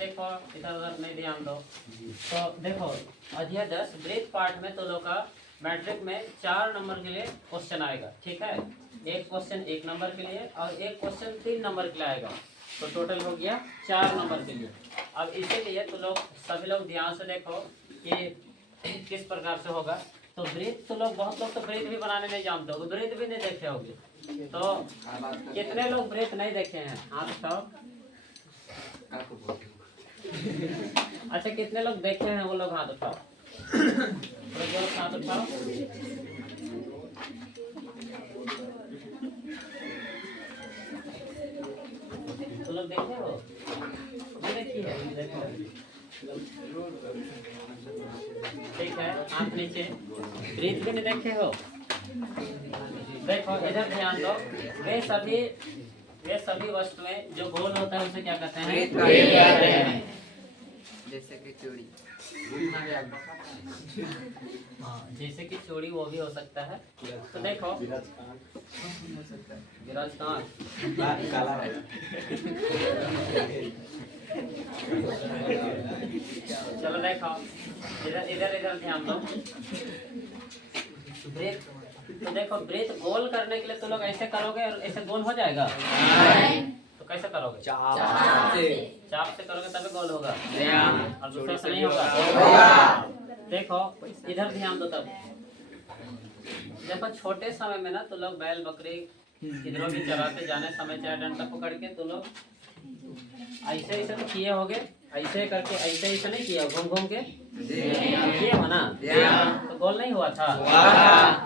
देखो इधर उधर नहीं ध्यान दो। तो देखो अध्याय 10 ब्रीथ पार्ट में तो लोग का मैट्रिक में 4 नंबर के लिए क्वेश्चन आएगा, ठीक है। एक क्वेश्चन 1 नंबर के लिए और एक क्वेश्चन 3 नंबर के लिए आएगा, तो टोटल हो गया 4 नंबर के लिए। अब इसीलिए तो लोग सभी लोग ध्यान से देखो कि किस प्रकार से होगा। तो ब्रीथ तो लोग बहुत लोग तो ब्रीथ भी बनाने नहीं जानते हो, ब्रीथ भी नहीं देखे होगे। तो कितने लोग ब्रीथ नहीं देखे हैं हाथ उठाओ। अच्छा कितने लोग देखे हैं वो लोग हाथ उठाओ, हाथ उठाओ। तो लोग देखे हो, देखी है, देखो ठीक है। हाथ नीचे, ब्रीथ भी नहीं देखे हो। देखो इधर ध्यान दो, वे सभी वस्तुएं जो गोल होता है उसे क्या कहते हैं? जैसे कि चूड़ी। हाँ जैसे कि चूड़ी वो भी हो सकता है। तो देखो विराज कहाँ चलो देखो इधर इधर इधर ध्यान दो। ब्रेथ, तो देखो ब्रेथ गोल करने के लिए तो लोग ऐसे करोगे और ऐसे गोल हो जाएगा। तो कैसे करोगे? चाप से करोगे तभी गोल होगा, और दूसरा से नहीं होगा। देखो इधर ध्यान दो। तब देखो छोटे समय में ना तो लोग बैल बकरी किधरों भी चराते जाने समय चाहे डंडा पकड़ के तो लोग ऐसे ऐसे तो किए होगे, ऐसे करके ऐसे ऐसे नहीं किया, घूम घूम के किए हो ना, तो गोल नहीं हुआ था।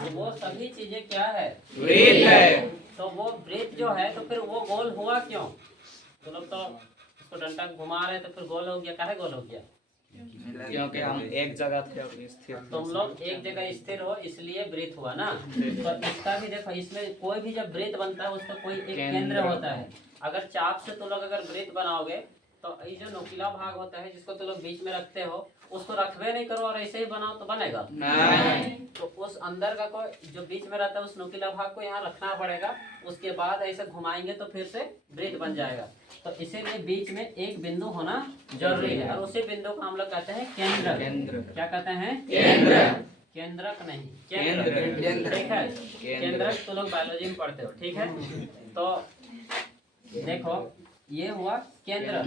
तो वो सभी चीजें क्या है? ब्रीथ है। तो वो ब्रीथ जो है तो फिर वो गोल हुआ क्यों? तो लोग तो उसको डंडा घुमा रहे तो फिर गोल हो गया। काहे गोल हो गया? क्योंकि हम एक जगह थे स्थिर। तुम लोग एक जगह स्थिर हो इसलिए ब्रीथ हुआ ना। तो इसका भी देखो, इसमें कोई भी जब ब्रीथ बनता है उसका कोई एक केंद्र होता है। अगर चाप से तो लोग अगर ब्रीथ बनाओगे तो ये जो नुकीला भाग होता है जिसको तो लोग बीच में रखते हो उसको रखवे नहीं करो और ऐसे ही बनाओ तो बनेगा नहीं। तो उस अंदर का कोई जो बीच में रहता है उस नुकीला भाग को यहाँ रखना पड़ेगा, उसके बाद ऐसे घुमाएंगे तो फिर से ब्रीथ बन जाएगा। तो इसीलिए बीच में एक बिंदु होना जरूरी है, और उसी बिंदु को हम लोग कहते हैं केंद्र। क्या कहते हैं? केंद्र। केंद्रक नहीं, केंद्र, ठीक है। केंद्रक तो लोग बायोलॉजी में पढ़ते हो, ठीक है। तो देखो ये हुआ केंद्र,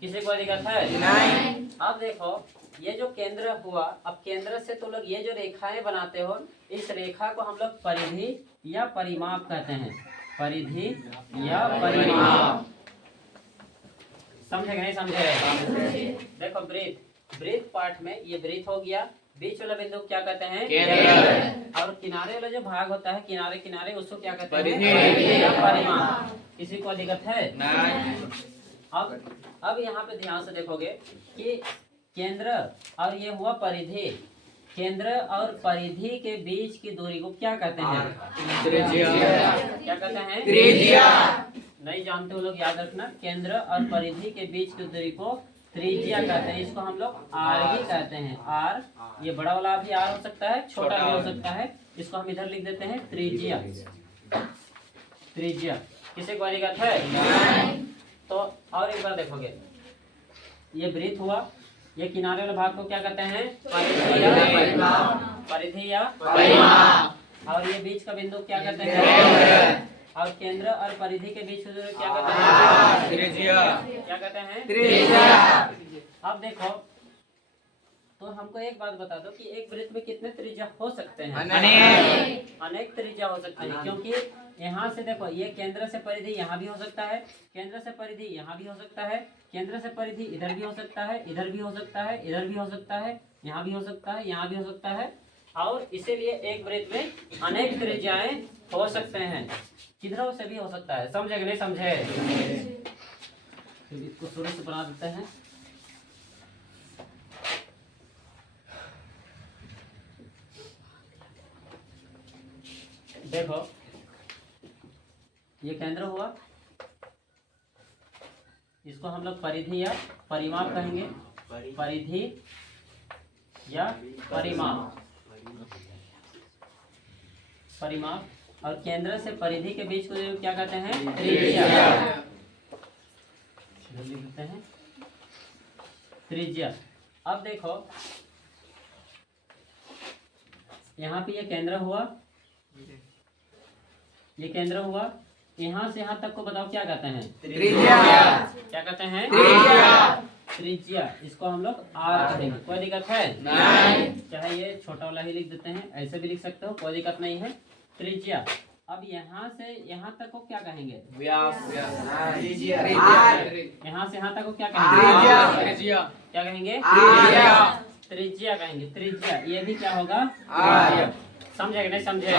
किसी को दिक्कत है? नहीं। अब देखो ये जो केंद्र हुआ, अब केंद्र से तो लोग ये जो रेखाएं बनाते हो, इस रेखा को हम लोग परिधि या परिमाप कहते हैं। परिधि या परिमाप, समझे कि नहीं समझे? देखो ब्रीथ पार्ट में ये ब्रीथ हो गया, बीच वाला बिंदु क्या कहते हैं? केंद्र। और किनारे वाला जो भाग होता है किनारे किनारे उसको क्या कहते हैं? परिधि या परिमाप। किसी को दिक्कत है? नहीं। अब यहाँ पे ध्यान से देखोगे कि केंद्र और ये हुआ परिधि, केंद्र और परिधि के बीच की दूरी को क्या कहते हैं? त्रिज्या। क्या कहते हैं? त्रिज्या। नहीं जानते हो लोग, याद रखना, केंद्र और परिधि के बीच की दूरी को त्रिज्या कहते हैं। इसको हम लोग आर ही कहते हैं। आर, ये बड़ा वाला भी आर हो सकता है, छोटा भी हो सकता है। इसको हम इधर लिख देते हैं त्रिज्या। त्रिज्या, किसी को दिक्कत है? नहीं। तो और एक बार देखोगे, ये ब्रीथ हुआ, ये किनारे वाले भाग को क्या कहते हैं? परिधि या परिमाप। और ये बीच का बिंदु क्या कहते हैं? और केंद्र और परिधि के बीच क्या कहते हैं? त्रिज्या। क्या कहते हैं? त्रिज्या। अब देखो तो हमको एक बात बता दो कि एक वृत्त में कितने त्रिज्या हो सकते हैं? अनेक त्रिज्या हो सकते हैं, क्योंकि यहाँ से देखो ये केंद्र से परिधि यहाँ भी हो सकता है, केंद्र से परिधि यहाँ भी हो सकता है, केंद्र से परिधि इधर भी हो सकता है, इधर भी हो सकता है, इधर भी हो सकता है, यहाँ भी हो सकता है, यहाँ भी हो सकता है। और इसीलिए एक वृत्त में अनेक त्रिज्याएं हो सकते हैं, किधरों से भी हो सकता है। समझे कि नहीं समझे? इसको शुरू से बना देते हैं। देखो ये केंद्र हुआ, इसको हम लोग परिधि या परिमाप कहेंगे। परिधि या परिमाप, परिमाप। और केंद्र से परिधि के बीच को क्या कहते हैं? त्रिज्या। लिख देते हैं त्रिज्या। अब देखो यहाँ पे ये केंद्र हुआ, ये केंद्र हुआ, यहाँ से यहाँ तक को बताओ क्या कहते हैं? त्रिज्या। क्या कहते हैं? त्रिज्या। त्रिज्या। इसको हम लोग आर कहेंगे। कोई दिक्कत है? नहीं। चाहे ये छोटा वाला ही लिख देते हैं, ऐसे भी लिख सकते हो, कोई दिक्कत नहीं है। त्रिज्या। अब यहाँ से यहाँ तक को क्या कहेंगे? व्यास। त्रिज्या। यहाँ से यहाँ तक को क्या कहेंगे? त्रिज्या। क्या कहेंगे? त्रिज्या कहेंगे। त्रिज्या ये भी क्या होगा? समझे कि नहीं समझे?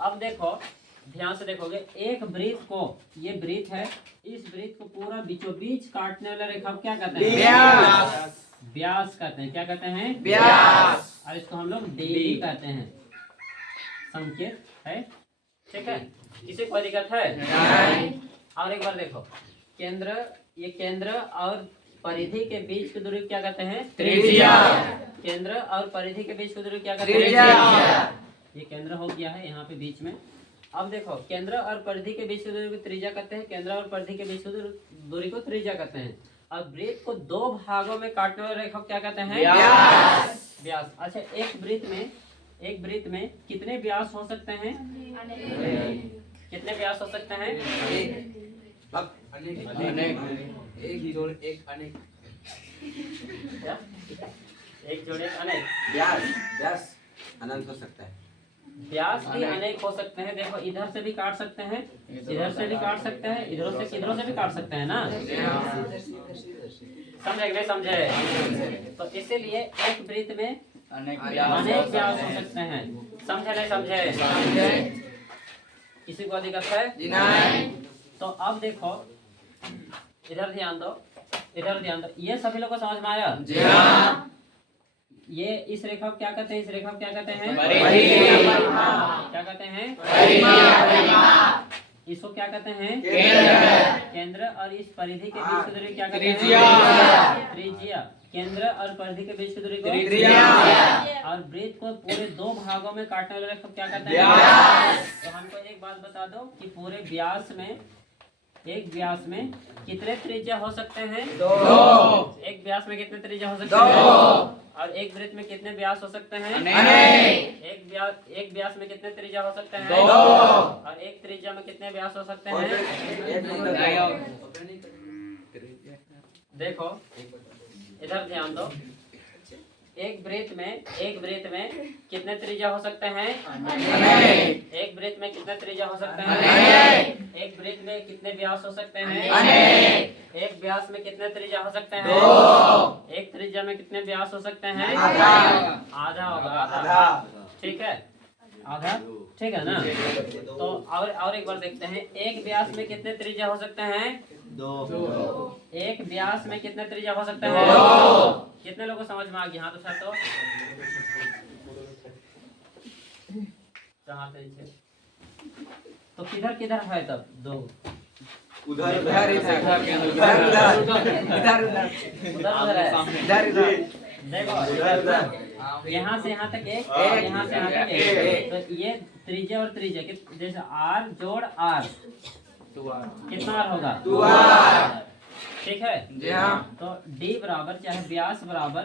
अब देखो ध्यान से देखोगे, एक वृत्त को, ये वृत्त है, इस वृत्त को पूरा बीचों बीच काटने वाला रेखा को क्या कहते हैं? व्यास। व्यास कहते हैं। क्या कहते हैं? व्यास। और इसको हम लोग डी कहते हैं। संकेत है, ठीक है? किसी कोई दिक्कत है? नहीं। और एक बार देखो, केंद्र, ये केंद्र और परिधि के बीच की दूरी क्या कहते हैं? त्रिज्या। केंद्र और परिधि के बीच की दूरी क्या कहते हैं? त्रिज्या। ये केंद्र हो गया है यहाँ पे बीच में। अब देखो, केंद्र और परिधि के बीच की दूरी को त्रिज्या कहते हैं, केंद्र और परिधि के बीच की दूरी को त्रिज्या कहते हैं। और वृत्त को दो भागों में काटने वाले रेखा को क्या कहते हैं? व्यास। व्यास। अच्छा, एक वृत्त में कितने व्यास हो सकते हैं? कितने व्यास हो सकते हैं? एक जोड़ एक अनेक। क्या? एक जोड़े अनेक। व्यास अनंत हो सकता है। व्यास भी अनेक हो सकते हैं। देखो, इधर से भी काट सकते हैं, इधर से भी काट सकते हैं, इधरों से भी काट सकते हैं ना। समझे कि नहीं समझे? तो इसीलिए एक वृत्त में अनेक अनेक व्यास हो सकते हैं। समझे नहीं समझे? किसी को दिक्कत है? नहीं। तो अब देखो, इधर ध्यान दो, इधर ध्यान दो। ये सभी लोग को समझ में आया? जी हाँ। ये इस रेखा को क्या कहते हैं? इस रेखा को क्या कहते हैं? क्या कहते हैं? इसको क्या कहते हैं? केंद्र। और इस परिधि के बीच की दूरी क्या कहते हैं? त्रिज्या। केंद्र और परिधि के बीच की दूरी को त्रिज्या। और वृत्त को पूरे दो भागों में काटने वाले रेखा को क्या कहते हैं? तो हमको एक बात बता दो कि पूरे व्यास में, एक व्यास में कितने त्रिज्या हो सकते हैं? 2। एक व्यास में कितने त्रिज्या हो सकते हैं? और एक वृत्त में कितने व्यास हो सकते हैं? अनेक। एक व्यास में कितने त्रिज्या हो सकते हैं? 2। और एक त्रिज्या में कितने व्यास हो सकते हैं? देखो, इधर ध्यान दो, एक वृत्त में कितने त्रिज्या हो सकते हैं? एक वृत्त में कितने त्रिज्या हो सकते हैं? एक वृत्त में कितने व्यास हो सकते हैं? एक व्यास में कितने त्रिज्या हो सकते हैं? 2। एक त्रिज्या में कितने व्यास हो सकते हैं? आधा होगा, आधा। ठीक है, आधा। ठीक है ना? तो और एक बार देखते हैं, एक व्यास में कितने त्रिज्या हो सकते हैं? 2। एक व्यास में कितने त्रिज्या हो सकते हैं? 2। कितने लोगों को समझ में आ गया? हाँ तो सर, तो तो किधर किधर है तब? 2 उधर उधर उधर है। देखो, यहाँ से यहाँ तक एक, यहाँ से यहाँ तक एक। तो ये त्रिज्या और त्रिज्या जैसे R जोड़ R, कितना R होगा? 2R। ठीक है जी हाँ। तो D बराबर चाहे व्यास बराबर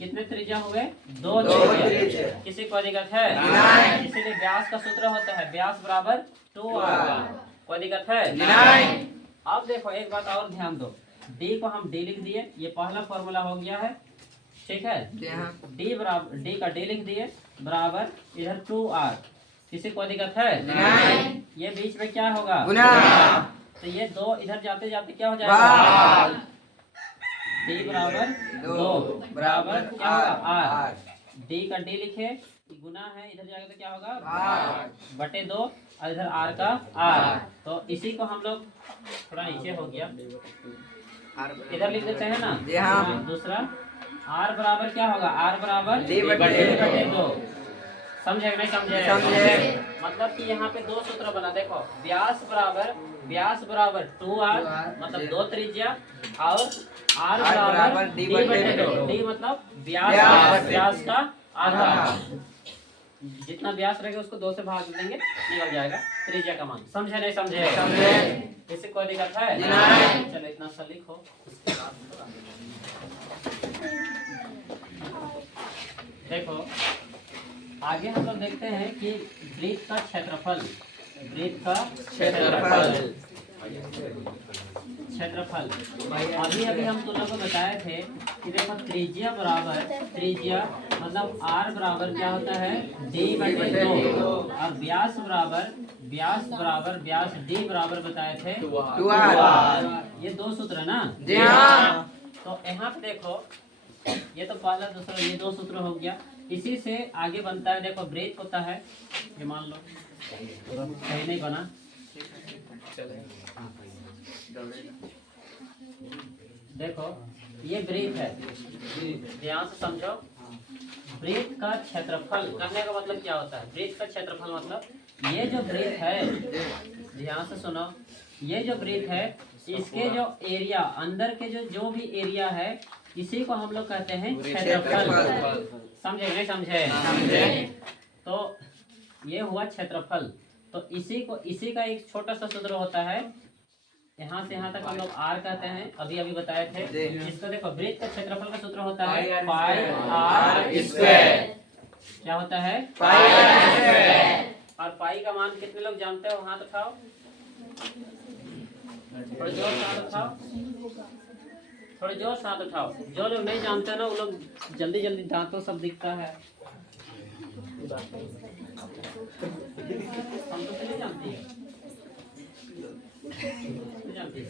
कितने त्रिज्या हुए? 2 2 त्रिज्या। त्रिज्या। किसी को दिक्कत है? नहीं। इसीलिए व्यास का सूत्र होता है व्यास बराबर 2R। कोई दिक्कत है? नहीं। अब देखो, एक बात और ध्यान दो, D को हम D लिख दिए, ये पहला फॉर्मूला हो गया है। ठीक है, जी हाँ। D बराबर, D का D लिख दिए बराबर इधर 2R। किसी को दिक्कत है? नहीं। ये बीच में क्या होगा? गुना। तो ये 2 इधर जाते जाते क्या हो जाएगा? D बराबर 2 बराबर क्या होगा? R। D का D लिखे, गुना है, इधर जाएगा तो क्या होगा? बटे 2 और इधर R का R। तो इसी को हम लोग थोड़ा नीचे हो गया, इधर लिख देते हैं ना। जी हाँ। दूसरा R बराबर क्या होगा? R बराबर D बटे 2। समझे नहीं समझे? समझे। मतलब कि यहाँ पे 2 सूत्र बना। देखो, व्यास बराबर 2R मतलब 2 त्रिज्या, और R बराबर D बटे 2। D मतलब व्यास का आधा। जितना व्यास रहेगा उसको 2 से भाग देंगे, निकल जाएगा त्रिज्या का मान। समझे नहीं समझे? समझे। इससे कोई दिक्कत है? नहीं। चलो इतना सा लिखो। देखो आगे हम लोग देखते हैं कि वृत्त का क्षेत्रफल, वृत्त का क्षेत्रफल, क्षेत्रफल। अभी अभी हम तुम लोग को बताए थे कि देखो त्रिज्या बराबर, त्रिज्या मतलब r बराबर क्या होता है d/2 और व्यास बराबर, व्यास बराबर, व्यास d बराबर बताए थे 2r। ये दो सूत्र है ना जी हाँ। तो यहाँ पे देखो ये तो पहला दूसरा ये दो सूत्र हो गया। इसी से आगे बनता है देखो वृत्त होता है, ये मान लो सही नहीं बना, देखो ये वृत्त है, ध्यान से समझो। वृत्त का क्षेत्रफल करने का मतलब क्या होता है? वृत्त का क्षेत्रफल मतलब ये जो वृत्त है, ध्यान से सुनो, ये जो वृत्त है इसके जो एरिया अंदर के जो भी एरिया है इसी को हम लोग कहते हैं क्षेत्रफल। समझे नहीं समझे? तो ये हुआ क्षेत्रफल। तो इसी का एक छोटा सा सूत्र होता है, यहाँ से यहाँ तक हम लोग r कहते हैं, अभी अभी बताए थे। इसको देखो वृत्त का क्षेत्रफल का सूत्र होता है पाई r स्क्वायर। क्या होता है? पाई r स्क्वायर। और पाई का मान कितने लोग जानते हो? हाथ उठाओ, थोड़ा जोर से हाथ उठाओ, थोड़ा जोर से हाथ उठाओ। जो लोग नहीं जानते ना वो लोग जल्दी जल्दी दांतों सब दिखता है। हम तो नहीं जानती है, नहीं जानती है।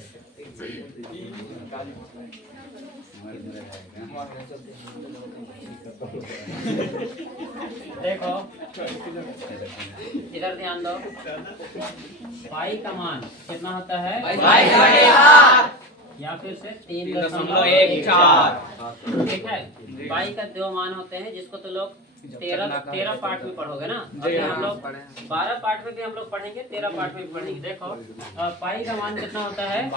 देखो इधर ध्यान दो, पाई का मान कितना होता है? या फिर से 3.14। ठीक है, पाई का दो मान होते हैं जिसको तो लोग 13 पार्ट में पढ़ोगे ना, अभी हम लोग 12 पार्ट में भी हम लोग पढ़ेंगे, 13 पार्ट में भी पढ़ेंगे। देखो पाई का मान कितना होता है?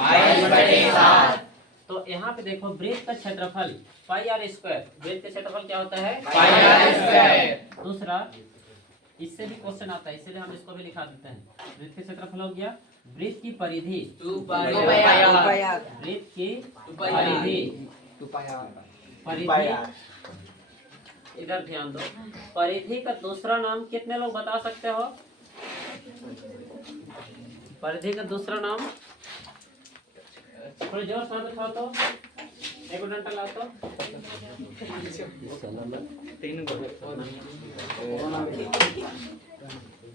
तो यहाँ पे देखो वृत्त का क्षेत्रफल पाई r स्क्वायर, वृत्त का क्षेत्रफल क्या होता है? पाई r स्क्वायर। दूसरा इससे भी क्वेश्चन आता है, इसलिए हम इसको भी लिखा देते हैं। वृत्त का क्षेत्रफल हो गया, वृत्त की परिधि, वृत्त की परिधि, इधर ध्यान दो। परिधि का दूसरा नाम कितने लोग बता सकते हो? परिधि का दूसरा नाम थोड़ी जोर से उठाओ तो, एक डंडा लाओ तो।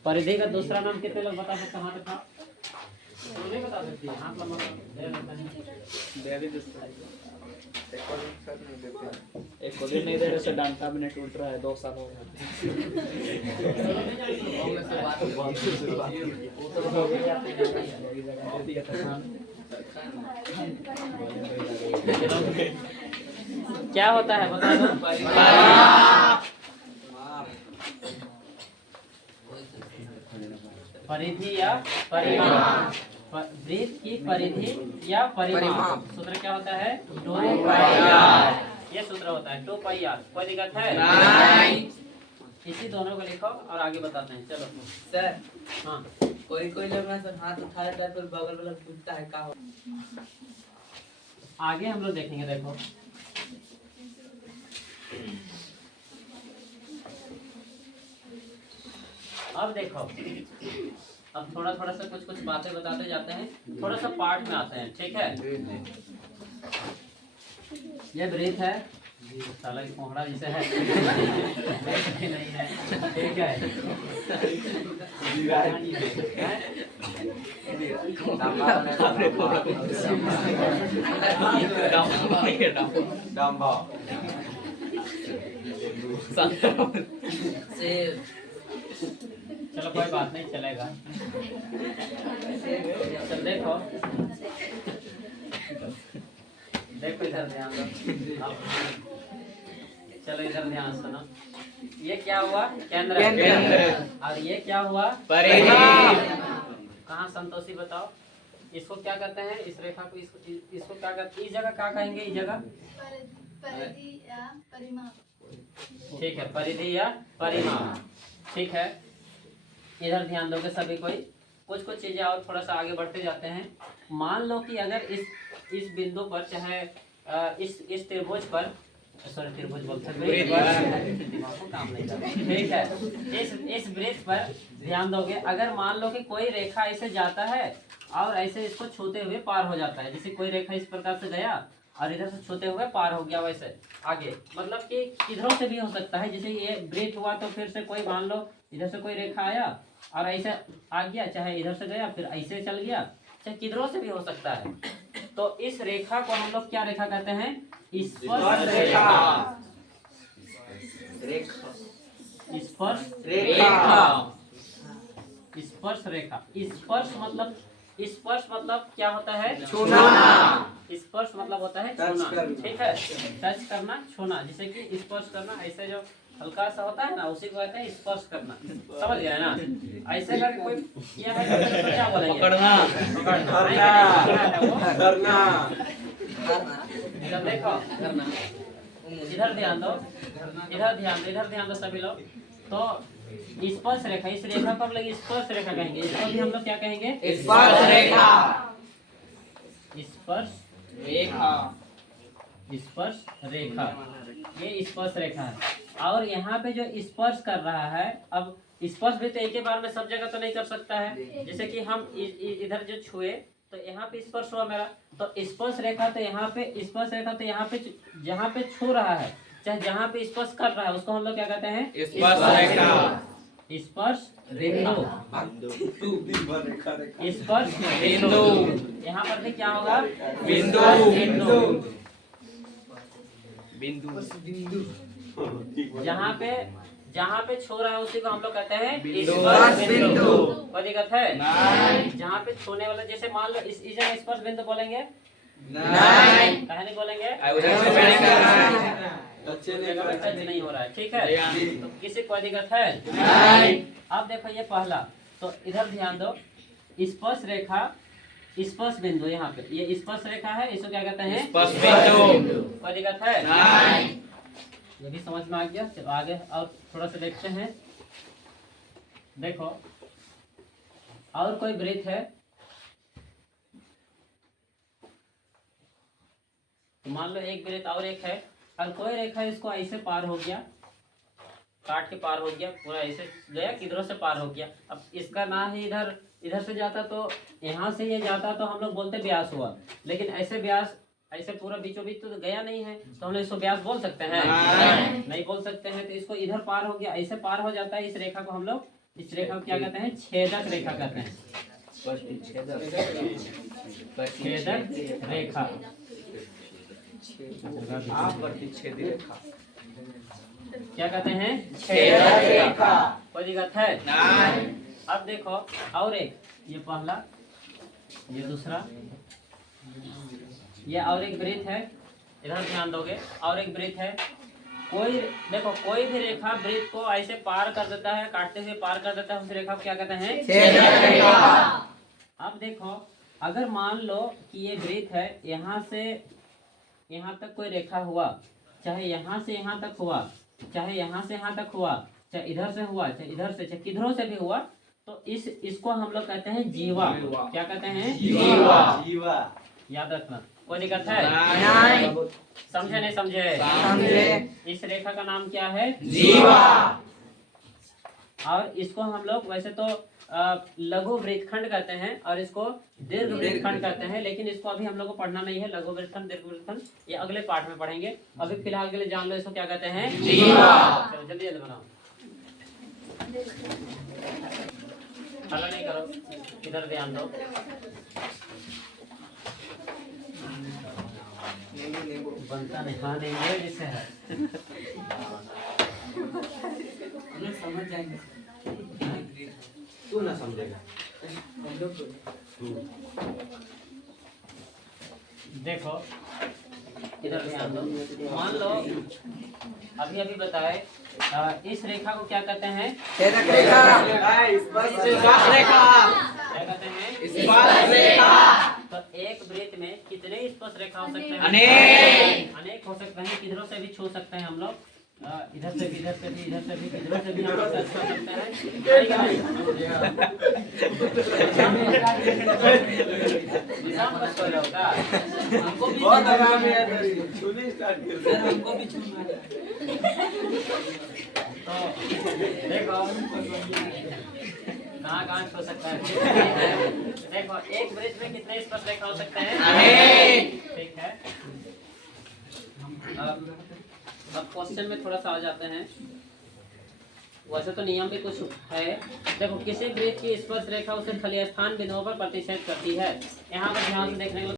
परिधि का दूसरा नाम कितने लोग बता सकते हैं? हाथ उठाओ। नहीं बता सकती, हाथ लंबा एक को दिन नहीं दे रहे से डांटा भी नहीं टूट रहा है, 2 साल हो गए। क्या होता है बता दो? परिधि या परिमाप, वृत्त की परिधि या परिमाप। सूत्र क्या होता है? 2πr। ये सूत्र होता है 2πr। कोई दिक्कत है? नहीं। इसी दोनों को लिखो और आगे बताते हैं। चलो सर, हाँ, कोई कोई लोग ना सर हाथ उठा लेता है फिर बगल वाला टूटता है, का हो? आगे हम लोग देखेंगे। देखो अब देखो, अब थोड़ा थोड़ा सा कुछ कुछ बातें बताते जाते हैं, थोड़ा सा पार्ट में आते हैं। ठीक है, ये वृत्त है, साला की कोहड़ा जैसे है नहीं है। ठीक है, चलो कोई बात नहीं, चलेगा। चल देखो, देखो इधर ध्यान दो। चलो इधर ध्यान सुनो, ये क्या हुआ? केंद्र। और ये क्या हुआ? परिधि। कहाँ संतोषी बताओ, इसको क्या कहते हैं? इस रेखा को इसको क्या कहते हैं? इस जगह क्या कहेंगे? इस जगह परिधि या परिमाप। ठीक है, परिधि या परिमाप। ठीक है, इधर ध्यान दोगे सभी कोई। कुछ कुछ चीजें और थोड़ा सा आगे बढ़ते जाते हैं। मान लो कि अगर इस बिंदु पर चाहे इस त्रिभुज पर सॉरी त्रिभुज बोलते हैं, वृत्त पर दिमाग को काम नहीं करता। ठीक है, इस वृत्त पर ध्यान दोगे। अगर मान लो कि कोई रेखा ऐसे जाता है और ऐसे इसको छूते हुए पार हो जाता है, जैसे कोई रेखा इस प्रकार से गया और इधर से छूते हुए पार हो गया, वैसे आगे मतलब कि किधरों से भी हो सकता है। जैसे ये वृत्त हुआ तो फिर से कोई मान लो इधर से कोई रेखा आया और ऐसे आ गया, चाहे इधर से गया फिर ऐसे चल गया, चाहे किधरों से भी हो सकता है। तो इस रेखा को हम लोग क्या रेखा कहते हैं? स्पर्श रेखा। स्पर्श रेखा। स्पर्श रेखा। स्पर्श मतलब क्या होता है? छूना। स्पर्श मतलब होता है छूना, ठीक है, टच करना, छूना। जैसे कि स्पर्श करना, ऐसे जो हल्का सा होता है ना, उसी को कहते हैं स्पर्श करना। समझ गए ना? ऐसे करके कोई किया है तो क्या बोलेंगे? पकड़ना। इधर देखो, इधर ध्यान दो, इधर ध्यान दो सभी लोग। तो स्पर्श रेखा, इस रेखा को हम लोग स्पर्श रेखा कहेंगे। इसको भी हम लोग क्या कहेंगे? स्पर्श रेखा। स्पर्श रेखा। स्पर्श रेखा, ये स्पर्श रेखा है। और यहाँ पे जो स्पर्श कर रहा है, अब स्पर्श भी तो एक ही बार में सब जगह तो नहीं कर सकता है। जैसे कि हम इधर जो छुए तो यहाँ पे स्पर्श हुआ मेरा, तो स्पर्श रेखा तो यहाँ पे स्पर्श रेखा तो यहाँ पे जहाँ पे छू रहा है, चाहे जहाँ पे स्पर्श कर रहा है, उसको हम लोग क्या कहते हैं? स्पर्श रेखा। स्पर्श बिंदु। स्पर्श बिंदु। यहाँ पर भी क्या होगा? बिंदु। बिंदु। जहाँ पे छू रहा है उसी को हम लोग कहते हैं स्पर्श बिंदु। कोई दिक्कत है? जहाँ पे छूने वाला, जैसे मान लो इस जगह स्पर्श बिंदु बोलेंगे नहीं, कहे नहीं बोलेंगे, टच नहीं हो रहा है, ठीक है, तो किसी को दिक्कत है नहीं। अब देखो ये पहला, तो इधर ध्यान दो, स्पर्श रेखा, स्पर्श बिंदु, यहाँ पे ये स्पर्श रेखा है, इसको क्या कहते हैं? स्पर्श बिंदु। कोई दिक्कत है नहीं? ये भी समझ में आ गया। चलो आगे और थोड़ा सा देखते हैं। देखो और कोई वृत्त है, तो मान लो एक वृत्त और एक है, और कोई रेखा इसको ऐसे पार हो गया, काट के पार हो गया, पूरा ऐसे गया, किधरों से पार हो गया। अब इसका ना ही इधर से जाता, तो यहाँ से ये जाता तो हम लोग बोलते व्यास हुआ, लेकिन ऐसे व्यास ऐसे पूरा बीचों बीच तो गया नहीं है, तो हम लोग इसको व्यास बोल सकते हैं? नहीं बोल सकते हैं। तो इसको इधर पार हो गया, ऐसे पार हो जाता है, इस रेखा को हम लोग, इस रेखा को क्या कहते हैं? छेदक रेखा कहते हैं। छेदक रेखा। क्या कहते हैं? छेदक रेखा। कोई दिक्कत है नहीं? अब देखो और एक, ये पहला, ये दूसरा, ये और एक वृत्त है, इधर ध्यान दोगे, और एक वृत्त है। कोई देखो, कोई भी रेखा वृत्त को ऐसे पार कर देता है, काटते हुए पार कर देता है, उस रेखा को क्या कहते हैं? छेदक रेखा। अब देखो, अगर मान लो कि ये वृत्त है, यहाँ से यहाँ तक कोई रेखा हुआ, चाहे यहाँ से यहाँ तक हुआ, चाहे यहाँ से यहाँ तक हुआ, चाहे इधर से हुआ, चाहे इधर से, चाहे किधरों से भी हुआ, तो इसको हम लोग कहते हैं जीवा। क्या कहते हैं? जीवा। याद रखना। कोई दिक्कत है नहीं? समझे नहीं समझे? समझे। इस रेखा का नाम क्या है? जीवा। और इसको हम लोग वैसे तो लघु वृत्तखंड कहते हैं, और इसको दीर्घ वृत्तखंड कहते हैं, लेकिन इसको अभी हम लोग को पढ़ना नहीं है। लघु वृत्तखंड, दीर्घ वृत्तखंड ये अगले पार्ट में पढ़ेंगे। अभी फिलहाल के लिए जान लो इसको क्या कहते हैं? जीवा। चलो जल्दी जल्दी बनाओ, हल्ला नहीं करो, इधर ध्यान दो। बनता नहीं, हाँ नहीं ये जिससे है समझ जाएंगे। तू ना समझेगा। देखो इधर ध्यान दो, मान लो अभी अभी बताए, इस रेखा को क्या कहते हैं? छेदक रेखा। स्पर्श रेखा। क्या कहते हैं? स्पर्श रेखा। तो एक वृत्त में कितने स्पर्श रेखा हो सकते हैं? अनेक हो सकते हैं, किधरों से भी छू सकते हैं हम लोग, इधर से भी, इधर से भी, इधर से भी, किधरों से भी हम लोग टच कर सकते हैं। हमको भी बहुत छूना आराम है। है छूने स्टार्ट कर सर हमको भी छूना है। तो देखो कहाँ छू सकता है। देखो एक ब्रिज में कितने स्पर्श रेखा हो सकते हैं? ठीक है। अब क्वेश्चन में थोड़ा सा आ जाते हैं। वैसे तो नियम भी कुछ है। देखो किसी ब्रिज की स्पर्श रेखा उसे खली स्थान बिंदुओं पर प्रतिच्छेद करती है। यहाँ पर ध्यान से देखने को